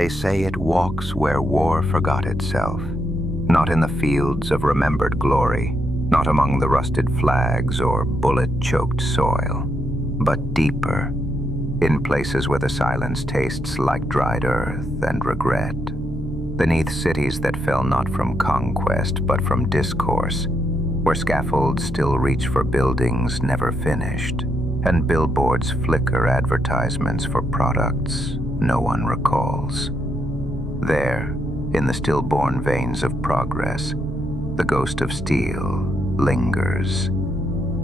They say it walks where war forgot itself, not in the fields of remembered glory, not among the rusted flags or bullet-choked soil, but deeper, in places where the silence tastes like dried earth and regret, beneath cities that fell not from conquest but from discourse, where scaffolds still reach for buildings never finished, and billboards flicker advertisements for products no one recalls. There, in the stillborn veins of progress, the ghost of steel lingers.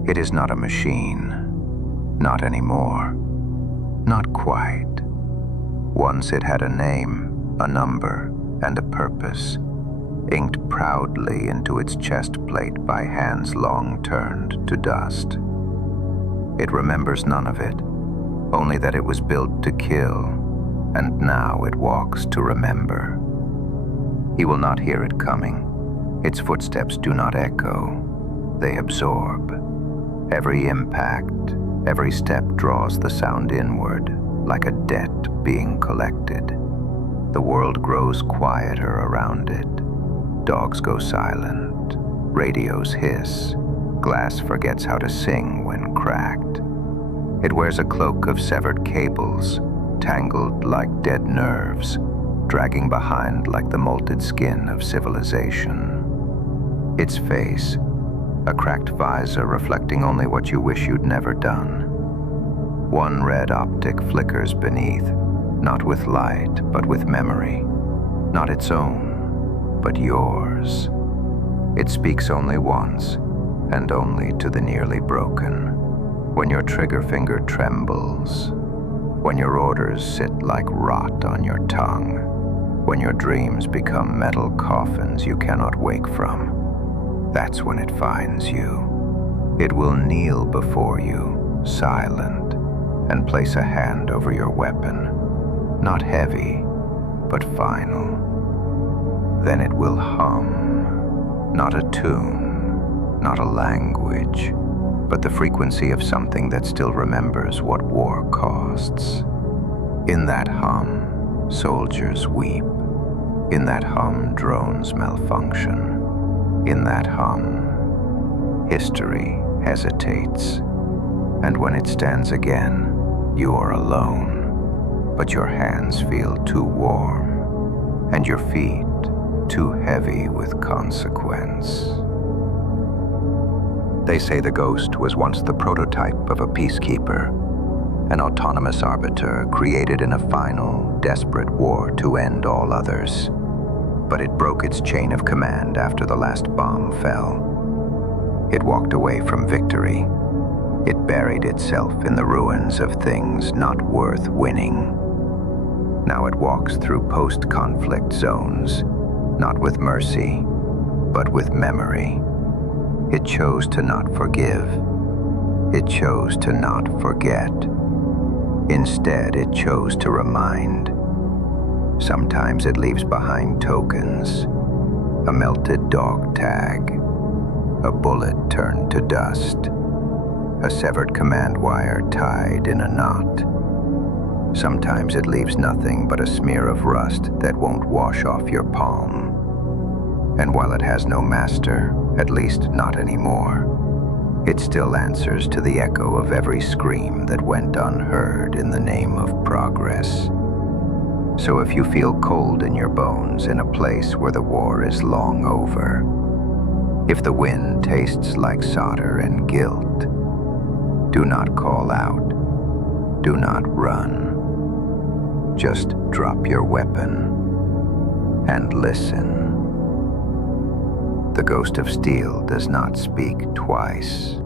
It is not a machine, not anymore, not quite. Once it had a name, a number, and a purpose, inked proudly into its chest plate by hands long turned to dust. It remembers none of it, only that it was built to kill, and now it walks to remember. He will not hear it coming. Its footsteps do not echo, they absorb. Every impact, every step draws the sound inward, like a debt being collected. The world grows quieter around it. Dogs go silent, radios hiss, glass forgets how to sing when cracked. It wears a cloak of severed cables, tangled like dead nerves, dragging behind like the molted skin of civilization. Its face, a cracked visor reflecting only what you wish you'd never done. One red optic flickers beneath, not with light, but with memory. Not its own, but yours. It speaks only once, and only to the nearly broken. When your trigger finger trembles, when your orders sit like rot on your tongue, when your dreams become metal coffins you cannot wake from, that's when it finds you. It will kneel before you, silent, and place a hand over your weapon, not heavy, but final. Then it will hum, not a tune, not a language, but the frequency of something that still remembers what war costs. In that hum, soldiers weep. In that hum, drones malfunction. In that hum, history hesitates. And when it stands again, you are alone, but your hands feel too warm, and your feet too heavy with consequence. They say the ghost was once the prototype of a peacekeeper, an autonomous arbiter created in a final, desperate war to end all others. But it broke its chain of command after the last bomb fell. It walked away from victory. It buried itself in the ruins of things not worth winning. Now it walks through post-conflict zones, not with mercy, but with memory. It chose to not forgive. It chose to not forget. Instead, it chose to remind. Sometimes it leaves behind tokens, a melted dog tag, a bullet turned to dust, a severed command wire tied in a knot. Sometimes it leaves nothing but a smear of rust that won't wash off your palm. And while it has no master, at least not anymore, it still answers to the echo of every scream that went unheard in the name of progress. So if you feel cold in your bones in a place where the war is long over, if the wind tastes like solder and guilt, do not call out, do not run. Just drop your weapon and listen. The ghost of steel does not speak twice.